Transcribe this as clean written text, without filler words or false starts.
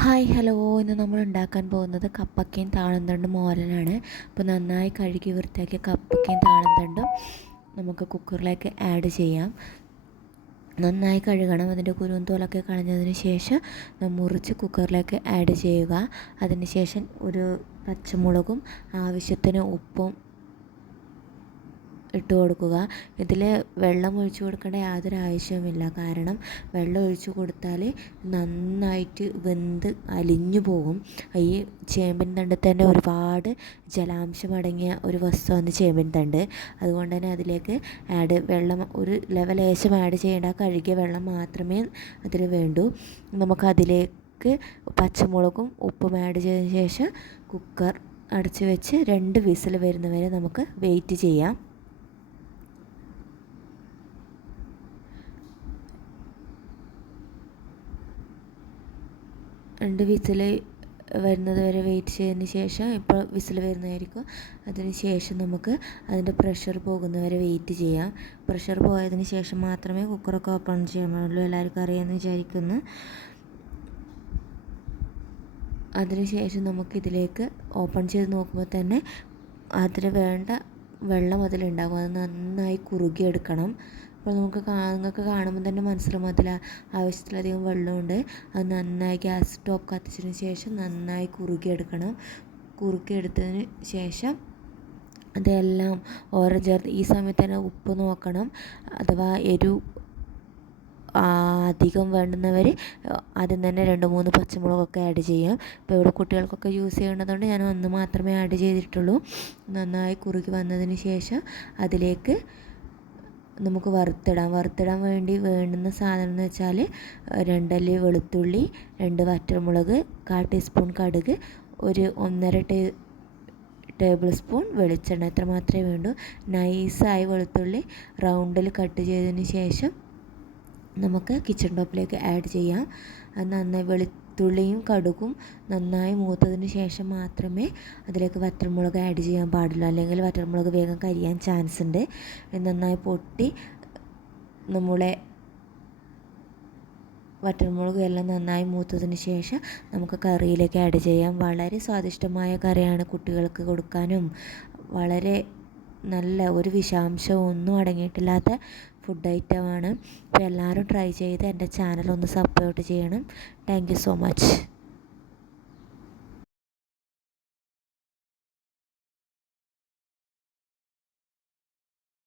Hi hello, ഇന്ന് നമ്മൾ ഉണ്ടാക്കാൻ പോകുന്നത് കപ്പക്കയും താളന്തണ്ടും മോരനാണ്. അപ്പോൾ നന്നായി കഴുകി വൃത്തിയാക്കിയ കപ്പക്കയും താളന്തണ്ടും നമുക്ക് കുക്കറിലേക്ക് ആഡ് ചെയ്യാം. നന്നായി കഴുകണം. അതിൻ്റെ കുരുവും തോലൊക്കെ കളഞ്ഞതിന് ശേഷം മുറിച്ച് കുക്കറിലേക്ക് ആഡ് ചെയ്യുക. അതിന് ശേഷം ഒരു പച്ചമുളകും ആവശ്യത്തിന് ഉപ്പും ഇട്ട് കൊടുക്കുക. ഇതിൽ വെള്ളം ഒഴിച്ച് കൊടുക്കേണ്ട യാതൊരു ആവശ്യവുമില്ല. കാരണം വെള്ളം ഒഴിച്ച് കൊടുത്താൽ നന്നായിട്ട് വെന്ത് അലിഞ്ഞു പോകും. ഈ ചേമ്പിൻ തണ്ടിൽ തന്നെ ഒരുപാട് ജലാംശം അടങ്ങിയ ഒരു വസ്തുവാണ് ചേമ്പിൻ തണ്ട്. അതുകൊണ്ട് തന്നെ അതിലേക്ക് വെള്ളം ഒരു ലേശം ആഡ് ചെയ്യേണ്ട. കഴുകിയ വെള്ളം മാത്രമേ അതിൽ വേണ്ടൂ. നമുക്കതിലേക്ക് പച്ചമുളകും ഉപ്പും ആഡ് ചെയ്തതിന് ശേഷം കുക്കർ അടച്ച് വെച്ച് 2 വിസിൽ വരുന്നവരെ നമുക്ക് വെയിറ്റ് ചെയ്യാം. 2 വിസിൽ വരുന്നത് വരെ വെയിറ്റ് ചെയ്തതിന് ശേഷം ഇപ്പോൾ വിസിൽ വരുന്നതായിരിക്കും. അതിന് ശേഷം നമുക്ക് അതിൻ്റെ പ്രഷർ പോകുന്നവരെ വെയിറ്റ് ചെയ്യാം. പ്രഷർ പോയതിന് ശേഷം മാത്രമേ കുക്കറൊക്കെ ഓപ്പൺ ചെയ്യാൻ പാടുള്ളൂ. എല്ലാവർക്കും അറിയാമെന്ന് വിചാരിക്കുന്നു. അതിനുശേഷം നമുക്കിതിലേക്ക് ഓപ്പൺ ചെയ്ത് നോക്കുമ്പോൾ തന്നെ അതിന് വേണ്ട വെള്ളം അതിലുണ്ടാകും. അത് നന്നായി കുറുകിയെടുക്കണം. അപ്പോൾ നിങ്ങൾക്ക് കാണുമ്പോൾ തന്നെ മനസ്സിലാവും അതിൽ ആവശ്യത്തിലധികം വെള്ളമുണ്ട്. അത് നന്നായി ഗ്യാസ് സ്റ്റോവ് കത്തിച്ചതിന് ശേഷം നന്നായി കുറുകിയെടുക്കണം. കുറുക്കിയെടുത്തതിന് ശേഷം അതെല്ലാം ഓരോ ചേർത്ത് ഈ സമയത്ത് തന്നെ ഉപ്പ് നോക്കണം. അഥവാ എരിവ് അധികം വേണ്ടുന്നവർ ആദ്യം തന്നെ 2-3 പച്ചമുളകൊക്കെ ആഡ് ചെയ്യാം. ഇപ്പോൾ ഇവിടെ കുട്ടികൾക്കൊക്കെ യൂസ് ചെയ്യേണ്ടതുകൊണ്ട് ഞാൻ 1 മാത്രമേ ആഡ് ചെയ്തിട്ടുള്ളൂ. നന്നായി കുറുകി വന്നതിന് ശേഷം അതിലേക്ക് നമുക്ക് വറുത്തിടാൻ വേണ്ടി വേണ്ടുന്ന സാധനം എന്ന് വെച്ചാൽ 2 അല്ലി വെളുത്തുള്ളി, 2 വറ്റൽമുളക്, 1/4 ടീസ്പൂൺ കടുക്, ഒരു 1.5 ടേബിൾ സ്പൂൺ വെളിച്ചെണ്ണ. ഇത്ര മാത്രമേ വേണ്ടൂ. നൈസായി വെളുത്തുള്ളി റൗണ്ടിൽ കട്ട് ചെയ്തതിന് ശേഷം നമുക്ക് കിച്ചൺ ടോപ്പിലേക്ക് ആഡ് ചെയ്യാം. അത് നന്നായി വെളുത്തുള്ളിയും കടുകും നന്നായി മൂത്തതിന് ശേഷം മാത്രമേ അതിലേക്ക് വറ്റൽമുളക് ആഡ് ചെയ്യാൻ പാടുള്ളൂ. അല്ലെങ്കിൽ വറ്റൽമുളക് വേഗം കരിയാൻ ചാൻസ് ഉണ്ട്. നന്നായി പൊട്ടി നമ്മളെ വറ്റൽമുളക് എല്ലാം നന്നായി മൂത്തതിന് ശേഷം നമുക്ക് കറിയിലേക്ക് ആഡ് ചെയ്യാം. വളരെ സ്വാദിഷ്ടമായ കറിയാണ്. കുട്ടികൾക്ക് കൊടുക്കാനും വളരെ നല്ല ഒരു വിഷാംശവും ഒന്നും അടങ്ങിയിട്ടില്ലാത്ത ഫുഡ് ഐറ്റമാണ്. അപ്പോൾ എല്ലാവരും ട്രൈ ചെയ്ത് എൻ്റെ ചാനൽ ഒന്ന് സപ്പോർട്ട് ചെയ്യണം. Thank you so much.